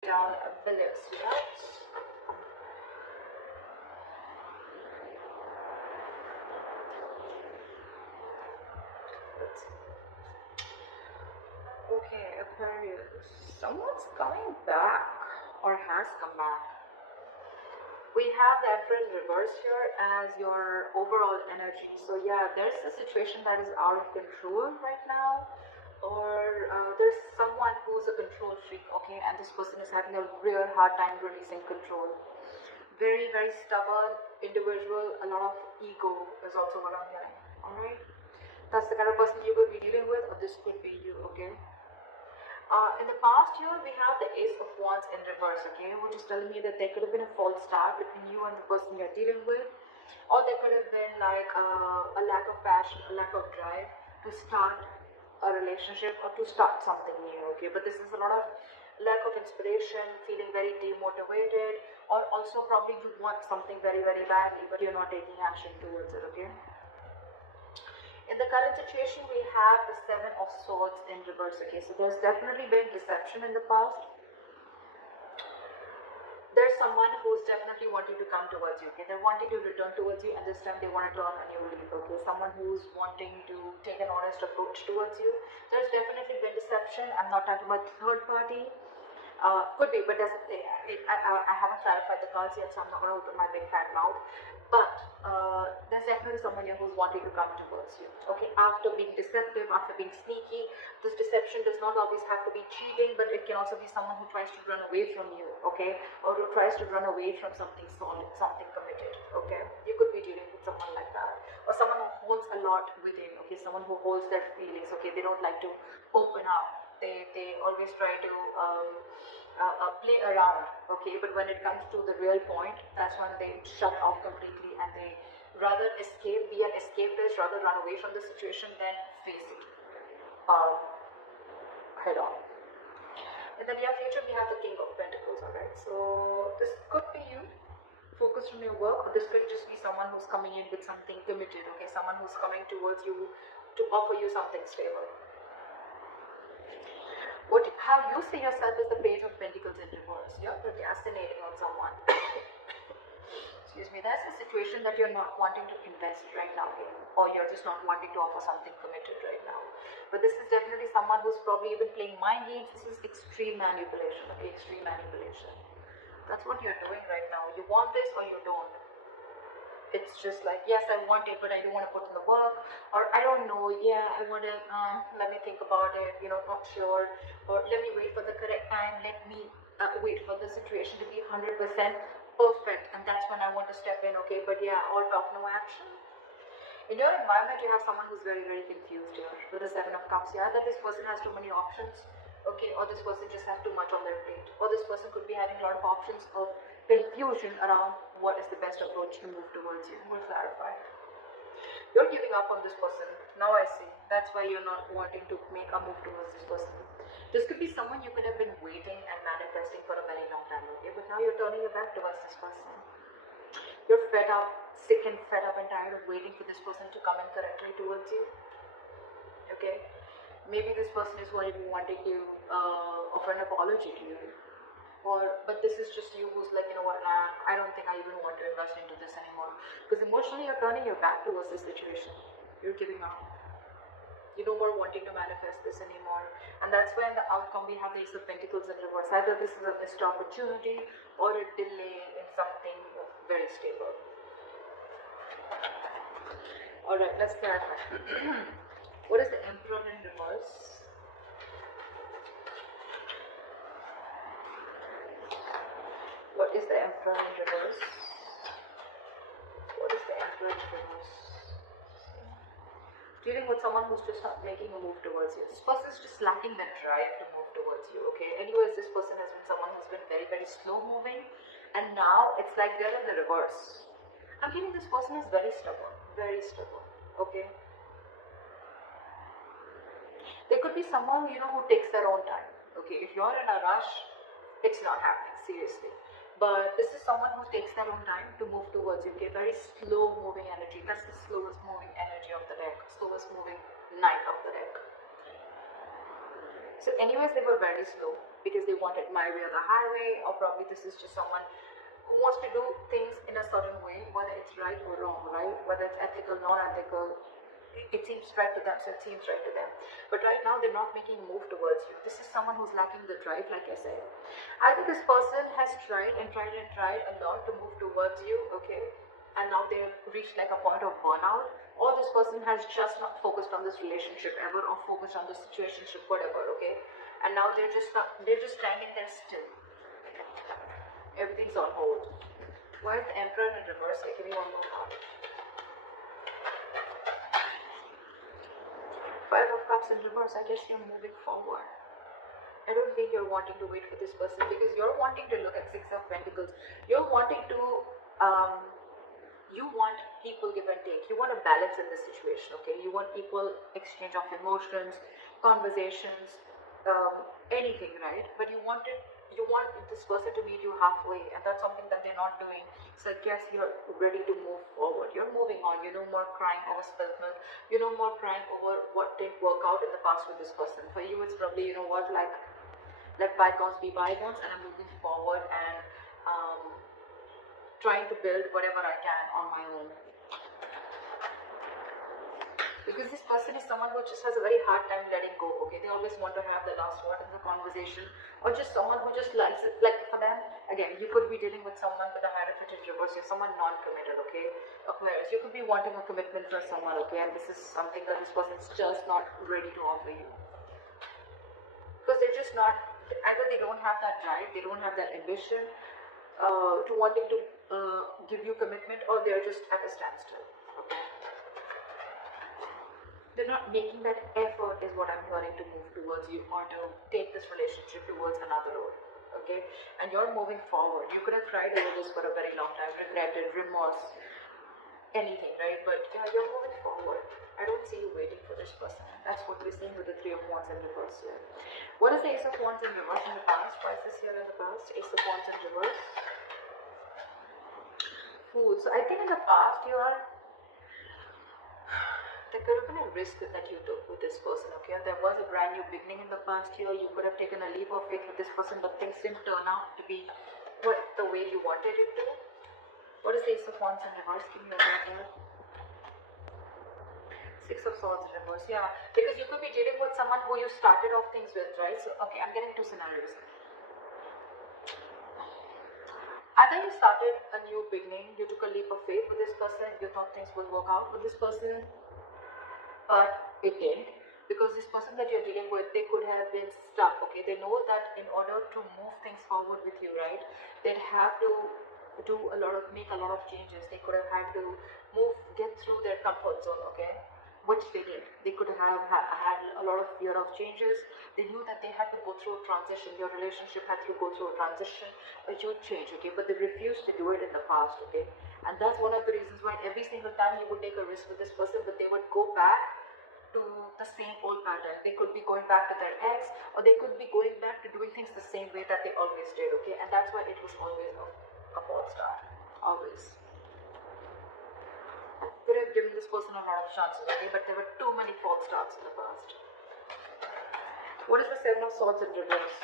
down below. Yeah. Okay, Aquarius. Someone's coming back or has come back. We have the Emperor in reverse here as your overall energy. So yeah, there's a situation that is out of control right now, or there's someone who's a control freak, okay, and this person is having a real hard time releasing control. Very, very stubborn individual, a lot of ego is also what I'm hearing. Alright? That's the kind of person you could be dealing with, or this could be you, okay? In the past year, we have the Ace of Wands in reverse, okay, which is telling me that there could have been a false start between you and the person you're dealing with, or there could have been like a lack of passion, a lack of drive to start a relationship or to start something new, okay. But this is a lot of lack of inspiration, feeling very demotivated, or also probably you want something very, very badly, but you're not taking action towards it, okay. In the current situation, we have the Seven of Swords in reverse, okay. So there's definitely been deception in the past. There's someone who's definitely wanting to come towards you, okay. They're wanting to return towards you, and this time they want to turn a new leaf, okay. Someone who's wanting to take an honest approach towards you. There's definitely been deception. I'm not talking about third party. Could be, but doesn't. I haven't clarified the cards yet, so I'm not going to open my big fat mouth. But there's definitely someone here who's wanting to come towards you. Okay, after being deceptive, after being sneaky, this deception does not always have to be cheating, but it can also be someone who tries to run away from you. Okay, or who tries to run away from something solid, something committed. Okay, you could be dealing with someone like that, or someone who holds a lot within. Okay, someone who holds their feelings. Okay, they don't like to open up. They always try to play around, okay, but when it comes to the real point, that's when they shut off completely, and they rather escape, be an escapist, rather run away from the situation than face it um, head on. In the near future, we have the King of Pentacles, alright, so this could be you focused on your work, or this could just be someone who's coming in with something committed, okay, someone who's coming towards you to offer you something stable. How you see yourself is the Page of Pentacles in reverse. You're procrastinating on someone. Excuse me. That's a situation that you're not wanting to invest right now in, or you're just not wanting to offer something committed right now. But this is definitely someone who's probably even playing mind games. This is extreme manipulation. Okay, extreme manipulation. That's what you're doing right now. You want this or you don't. It's just like, yes, I want it, but I don't want to put in the work, or I don't know, yeah, I want to, let me think about it, not sure, or let me wait for the correct time, let me wait for the situation to be 100% perfect, and that's when I want to step in, okay, but yeah, all talk, no action. In your environment, you have someone who's very, very confused here, with the Seven of Cups, yeah, that this person has too many options, okay, or this person just has too much on their plate, or this person could be having a lot of options of confusion around what is the best approach to move towards you. We'll clarify. You're giving up on this person. Now I see. That's why you're not wanting to make a move towards this person. This could be someone you could have been waiting and manifesting for a very long time, okay? But now you're turning your back towards this person. You're fed up, sick and fed up and tired of waiting for this person to come in correctly towards you. Okay? Maybe this person is wanting to offer an apology to you. But this is just you who's like, you know what, nah, I don't think I even want to invest into this anymore. Because emotionally you're turning your back towards this situation. You're giving up. You no more wanting to manifest this anymore. And that's why in the outcome we have the Ace of Pentacles in reverse. Either this is a missed opportunity or a delay in something very stable. Alright, let's clarify. What is the Emperor in reverse? What is the Emperor in reverse? What is the Emperor in reverse? Dealing with someone who's just not making a move towards you. This person is just lacking the drive to move towards you, okay? Anyways, this person has been someone who's been very, very slow moving, and now it's like they're in the reverse. I'm feeling this person is very stubborn, okay? There could be someone, who takes their own time, okay? If you're in a rush, it's not happening, seriously. But this is someone who takes their own time to move towards you, okay? Very slow moving energy. That's the slowest moving energy of the deck, slowest moving knight of the deck. So So anyways, they were very slow because they wanted my way or the highway, or probably this is just someone who wants to do things in a certain way, whether it's right or wrong, right? Whether it's ethical, non-ethical, it seems right to them, so it seems right to them. But right now, they're not making a move towards you. This is someone who's lacking the drive, like I said. I think this person has tried and tried and tried a lot to move towards you, okay? And now they've reached like a point of burnout. Or this person has just not focused on this relationship ever, or focused on this situationship, whatever, okay? And now they're just standing there still. Everything's on hold. Why is the Emperor in reverse? Give me one more card. Five of Cups in reverse. I guess you're moving forward. I don't think you're wanting to wait for this person, because you're wanting to look at Six of Pentacles. You're wanting to, you want equal give and take. You want a balance in this situation, okay? You want equal exchange of emotions, conversations, anything, right? But you want this person to meet you halfway, and that's something that they're not doing. So I guess you're ready to move forward. You're moving on. You no more crying over spilled milk. You no more crying over what didn't work out in the past with this person. For you, it's probably, you know what, like, let bygones be bygones, and I'm moving forward and trying to build whatever I can on my own. Because this person is someone who just has a very hard time letting go, okay? They always want to have the last word in the conversation, or just someone who just likes it. Like for them, again, you could be dealing with someone with a Hierophant in reverse. You're someone non-committed, okay? Aquarius, you could be wanting a commitment for someone, okay? And this is something that this person is just not ready to offer you. Because they're just not, either they don't have that drive, they don't have that ambition to wanting to give you commitment, or they're just at a standstill, okay? They're not making that effort, is what I'm hearing, to move towards you, or to take this relationship towards another road, okay? And you're moving forward. You could have tried over this for a very long time, regretted, remorse, anything, right? But yeah, you're moving forward. I don't see you waiting for this person. That's what we're seeing with the Three of Wands in reverse here. What is the Ace of Wands in reverse in the past? Why is this here in the past? Ace of Wands in reverse. Fool. So I think in the past there could have been a risk that you took with this person, okay? There was a brand new beginning in the past here. You could have taken a leap of faith with this person, but things didn't turn out to be the way you wanted it to. What is the Ace of Wands in reverse? Give me a minute. Six of Swords in reverse, yeah. Because you could be dealing with someone who you started off things with, right? So, okay, I'm getting two scenarios. Either you started a new beginning, you took a leap of faith with this person, you thought things would work out with this person, but it didn't. Because this person that you're dealing with, they could have been stuck, okay? They know that in order to move things forward with you, right, they'd have to make a lot of changes. They could have had to get through their comfort zone, okay? Which they did. They could have had a lot of fear of changes. They knew that they had to go through a transition. Your relationship had to go through a transition, a huge change, okay? But they refused to do it in the past, okay? And that's one of the reasons why every single time you would take a risk with this person, but they would go back to the same old pattern. They could be going back to their ex, or they could be going back to doing things the same way that they always did, okay? And that's why it was always a false start. Always. Could have given this person a lot of chances, okay? But there were too many false starts in the past. What is the Seven of Swords in reverse?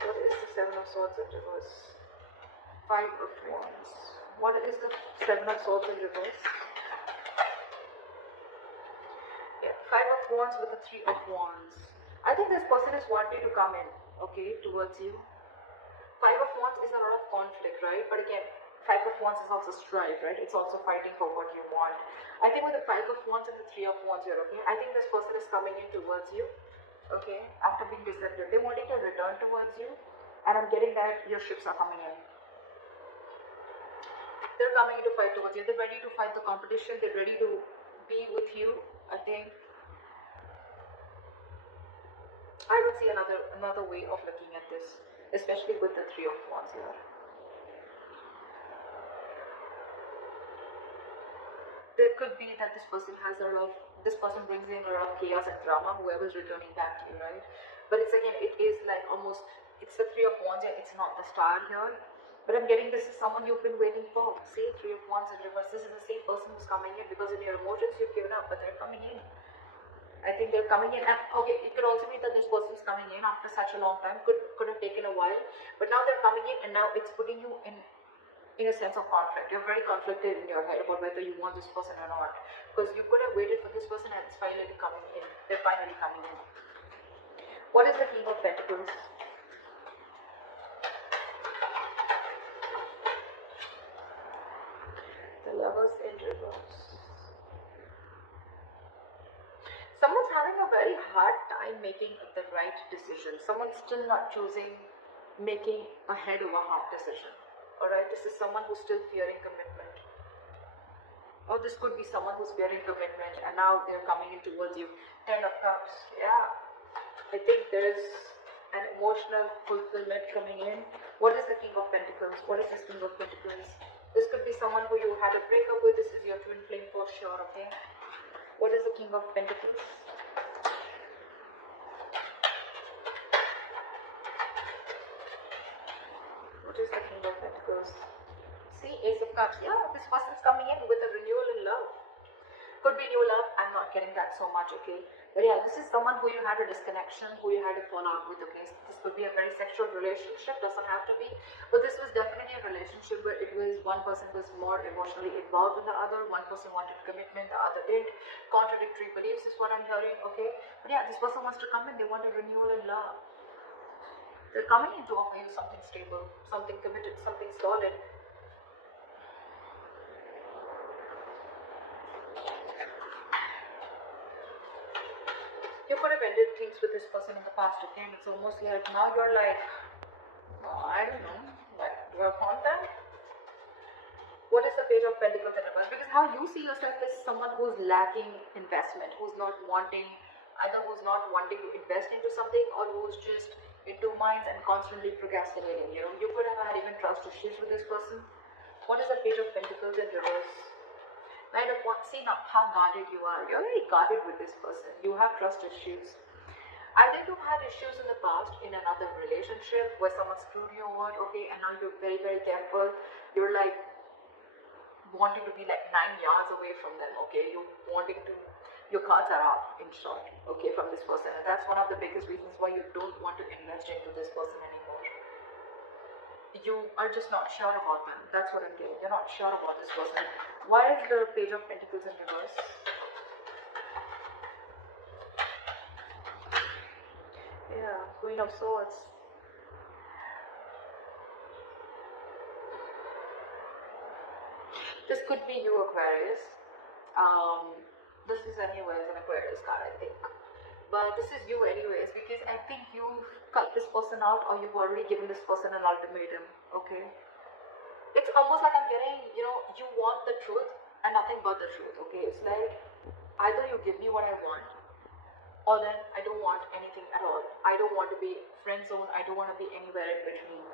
What is the Seven of Swords in reverse? Five of Wands. What is the Seven of Swords in reverse? Yeah, Five of Wands with the Three of Wands. I think this person is wanting to come in, okay, towards you. Five of Wands is a lot of conflict, right? But again, Five of Wands is also strife, right? It's also fighting for what you want. I think with the Five of Wands and the Three of Wands here, okay, I think this person is coming in towards you, okay, after being deceptive. They're wanting to return towards you, and I'm getting that your ships are coming in. They're coming in to fight towards you. They're ready to fight the competition. They're ready to be with you, I think. I don't see another way of looking at this, especially with the Three of Wands here. There could be that this person brings in a lot of chaos and drama, whoever's returning back to you, right? But it's again, it is like almost, it's the Three of Wands here, it's not the Star here. But I'm getting this is someone you've been waiting for. See, Three of Wands in reverse. This is the same person who's coming in, because in your emotions you've given up, but they're coming in. I think they're coming in, and okay, it could also be that this person is coming in after such a long time. Could have taken a while, but now they're coming in, and now it's putting you in a sense of conflict. You're very conflicted in your head about whether you want this person or not, because you could have waited for this person, and it's finally coming in. They're finally coming in. What is the King of Pentacles? The Lovers in reverse. Someone's having a very hard time making the right decision. Someone's still not choosing, making a head over heart decision. Alright, this is someone who's still fearing commitment. Or this could be someone who's fearing commitment and now they're coming in towards you. 10 of Cups. Yeah. I think there is an emotional fulfillment coming in. What is the King of Pentacles? What is this King of Pentacles? This could be someone who you had a breakup with. This is your twin flame for sure, okay? What is the King of Pentacles? What is the King of Pentacles? See, Ace of Cups. Yeah, this person's coming in with a renewal in love. Could be new love. I'm not getting that so much, okay? But yeah, this is someone who you had a disconnection, who you had a fallout with, okay? This could be a very sexual relationship, doesn't have to be. But this was definitely a relationship where it was one person was more emotionally involved than the other, one person wanted commitment, the other didn't. Contradictory beliefs is what I'm hearing, okay? But yeah, this person wants to come in, they want a renewal in love. They're coming in to offer you something stable, something committed, something solid. You could have ended things with this person in the past, okay? And it's almost like now you're like, oh, I don't know, like, do I want that? What is the Page of Pentacles in reverse? Because how you see yourself is someone who's lacking investment, who's not wanting, either who's not wanting to invest into something or who's just in two minds and constantly procrastinating. You know, you could have had even trust issues with this person. What is the Page of Pentacles in reverse? Kind of want, see now how guarded you are. You're very guarded with this person. You have trust issues. Either you've had issues in the past in another relationship where someone screwed you over, okay, and now you're very, very careful. You're like wanting to be like 9 yards away from them, okay. You wanting to, your cards are up in short, okay, from this person. And that's one of the biggest reasons why you don't want to invest into this person anymore. You are just not sure about them. That's what I'm getting. You're not sure about this person. Why is the Page of Pentacles in reverse? Yeah, Queen of Swords. This could be you, Aquarius. This is anyways an Aquarius card, I think. But this is you anyways, because I think you've cut this person out or you've already given this person an ultimatum, okay? It's almost like I'm getting, you know, you want the truth and nothing but the truth, okay? It's like, either you give me what I want, or then I don't want anything at all. I don't want to be friend zone, I don't want to be anywhere in between.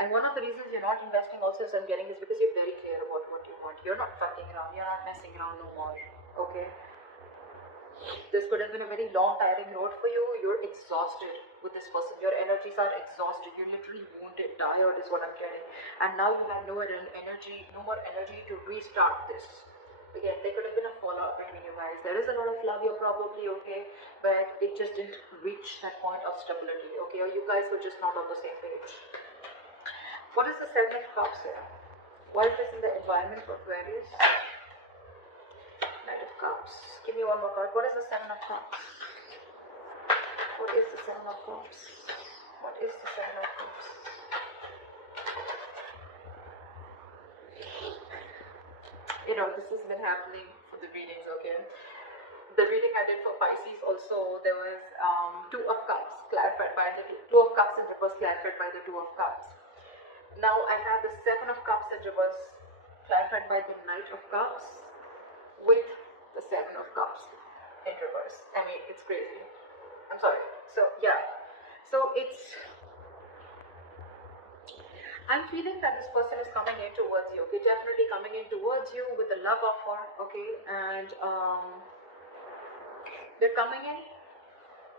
And one of the reasons you're not investing also is I'm getting is because you're very clear about what you want. You're not fucking around, you're not messing around no more, okay? This could have been a very long, tiring road for you. You're exhausted with this person. Your energies are exhausted. You're literally wounded, tired is what I'm getting. And now you have no more energy to restart this. Again, there could have been a fallout between you guys. There is a lot of love, you're probably okay, but it just didn't reach that point of stability, okay? Or you guys were just not on the same page. What is the Seven of Cups here? Why is this in the environment for Aquarius? Knight of Cups. Give me one more card. What is the Seven of Cups? What is the Seven of Cups? What is the Seven of Cups? You know, this has been happening for the readings, okay? The reading I did for Pisces also, there was Two of Cups clarified by the Two of Cups in reverse clarified by the Two of Cups. Now I have the Seven of Cups in reverse clarified by the Knight of Cups with the Seven of Cups in reverse. I mean, it's crazy. I'm sorry. So yeah, so it's, I'm feeling that this person is coming in towards you, okay? Definitely coming in towards you with a love offer, okay? And they're coming in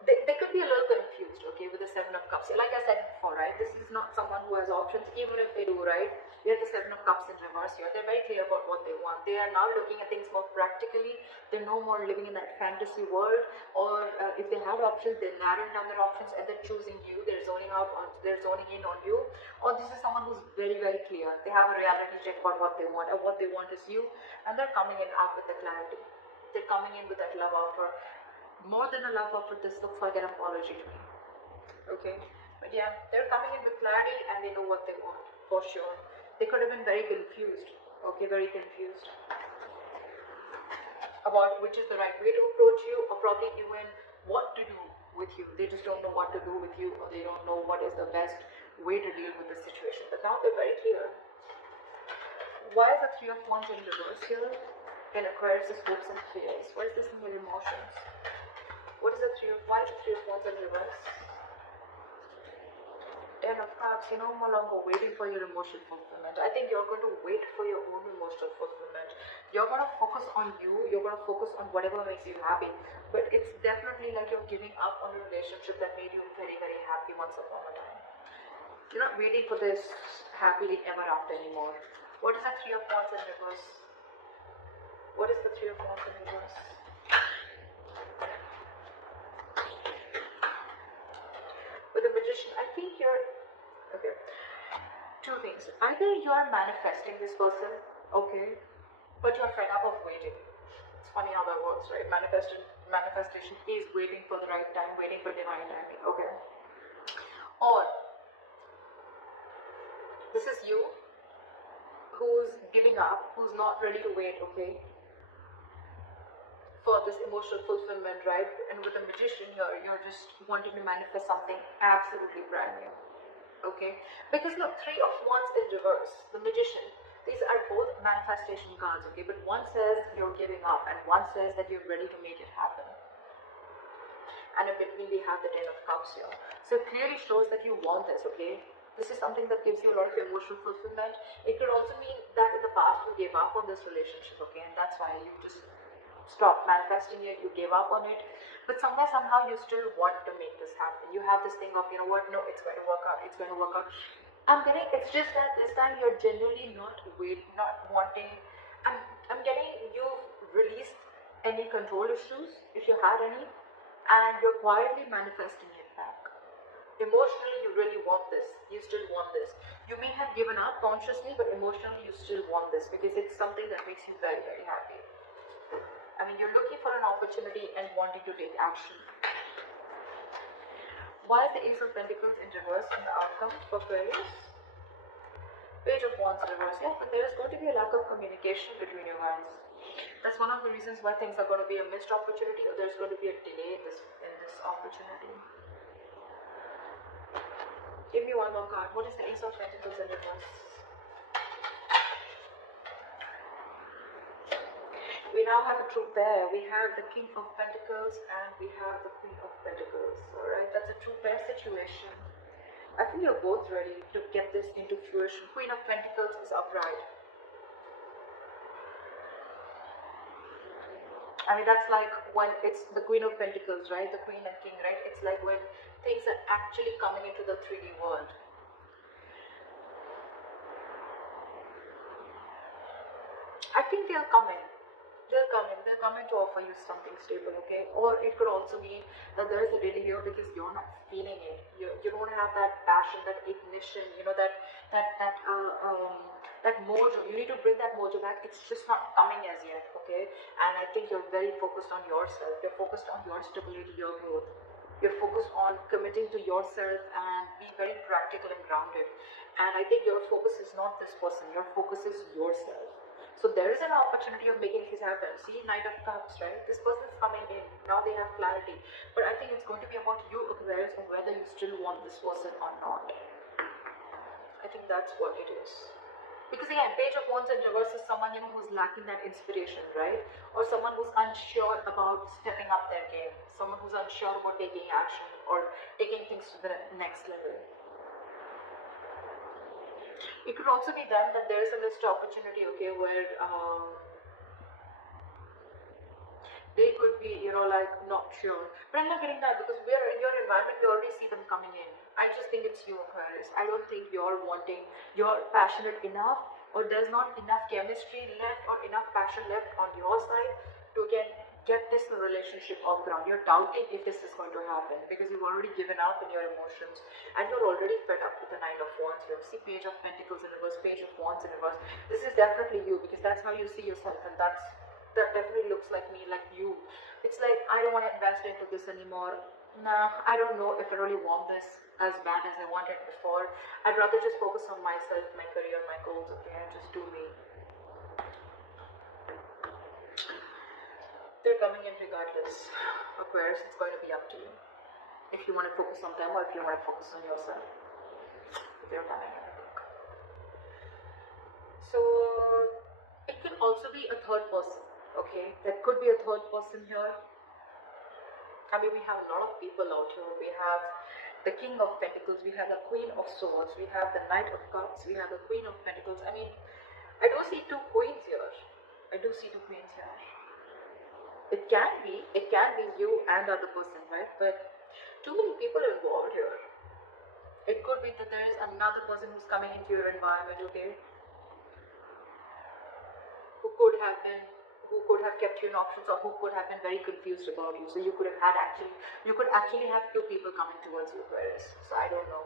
they could be a little confused, okay, with the Seven of Cups. Like I said before, right, this is not someone who has options. Even if they do, right, we have the Seven of Cups in reverse here. They're very clear about what they want. They are now looking at things more practically. They're no more living in that fantasy world, or if they had options, they're narrowing down their options and they're choosing you. They're zoning out on, they're zoning in on you. Or this is someone who's very, very clear. They have a reality check about what they want, and what they want is you, and they're coming in out with the clarity. They're coming in with that love offer. More than a love offer, this looks like an apology to me. Okay, but yeah, they're coming in with clarity and they know what they want for sure. They could have been very confused. Okay, very confused about which is the right way to approach you, or probably even what to do with you. They just don't know what to do with you, or they don't know what is the best way to deal with the situation. But now they're very clear. Why is the Three of Wands in reverse here? In Aquarius, is hopes and fears. What is this in your emotions? What is the why is the Three of Wands in reverse? Ten of Cups, you're no longer waiting for your emotional fulfillment. I think you're going to wait for your own emotional fulfillment. You're going to focus on you, you're going to focus on whatever makes you happy. But it's definitely like you're giving up on a relationship that made you very, very happy once upon a time. You're not waiting for this happily ever after anymore. What is the Three of Wands in reverse? What is the Three of Wands in reverse? With the Magician, I think you're, okay, two things. Either you are manifesting this person, okay, but you're fed up of waiting. It's funny how that works, right? Manifestation is waiting for the right time, waiting for divine timing, okay. Or this is you who's giving up, who's not ready to wait, okay, for this emotional fulfillment, right? And with the Magician here, you're just wanting to manifest something absolutely brand new, okay? Because look, Three of Wands in reverse, the Magician, these are both manifestation cards, okay? But one says you're giving up and one says that you're ready to make it happen. And in between we have the Ten of Cups here. So it clearly shows that you want this, okay? This is something that gives you a lot of emotional fulfillment. It could also mean that in the past you gave up on this relationship, okay? And that's why you just stopped manifesting it, you gave up on it. But somewhere, somehow, you still want to make this happen. You have this thing of, you know what, no, it's going to work out, it's going to work out. It's just that this time you're genuinely not wanting, I'm getting you've released any control issues, if you had any, and you're quietly manifesting it back. Emotionally, you really want this. You still want this. You may have given up consciously, but emotionally, you still want this because it's something that makes you very, very happy. I mean, you're looking for an opportunity and wanting to take action. Why is the Ace of Pentacles in reverse in the outcome for Aquarius? Page of Wands in reverse. Yeah, but there is going to be a lack of communication between you guys. That's one of the reasons why things are going to be a missed opportunity, or there's going to be a delay in this opportunity. Give me one more card. What is the Ace of Pentacles in reverse? We now have a true pair. We have the King of Pentacles and we have the Queen of Pentacles. Alright, that's a true pair situation. I think you're both ready to get this into fruition. Queen of Pentacles is upright. I mean, that's like when it's the Queen of Pentacles, right? The Queen and King, right? It's like when things are actually coming into the 3D world. I think they'll come in. They'll come in to offer you something stable, okay? Or it could also be that there is a delay here because you're not feeling it. You don't have that passion, that ignition, you know, that mojo. You need to bring that mojo back. It's just not coming as yet, okay? And I think you're very focused on yourself. You're focused on your stability, your growth. You're focused on committing to yourself and be very practical and grounded. And I think your focus is not this person. Your focus is yourself. So there is an opportunity of making this happen. See, Knight of Cups, right? This person's coming in. Now they have clarity. But I think it's going to be about you, Aquarius, of whether you still want this person or not. I think that's what it is. Because again, Page of Wands in reverse is someone, you know, who's lacking that inspiration, right? Or someone who's unsure about stepping up their game. Someone who's unsure about taking action or taking things to the next level. It could also be then that there is a missed opportunity, okay, where they could be, you know, like not sure. But I'm not getting that because we are in your environment, we already see them coming in. I just think it's you, Aquarius. I don't think you're passionate enough, or there's not enough chemistry left or enough passion left on your side to get this relationship off ground. You're doubting if this is going to happen because you've already given up in your emotions and you're already fed up with the Nine of Wands here. See Page of Pentacles in reverse, Page of Wands in reverse. This is definitely you because that's how you see yourself, and that definitely looks like me, like you. It's like, I don't want to invest into this anymore. Nah, I don't know if I really want this as bad as I wanted before. I'd rather just focus on myself, my career, my goals, okay, and just do me. They're coming in regardless. Aquarius, it's going to be up to you. If you want to focus on them or if you want to focus on yourself. They're coming in. So, it could also be a third person, okay? There could be a third person here. I mean, we have a lot of people out here. We have the King of Pentacles, we have the Queen of Swords, we have the Knight of Cups, we have the Queen of Pentacles. I mean, I do see two queens here. I do see two queens here. It can be you and the other person, right? But too many people involved here. It could be that there is another person who's coming into your environment, okay? Who could have kept you in options, or who could have been very confused about you. So you could actually have two people coming towards you, Aquarius. So I don't know.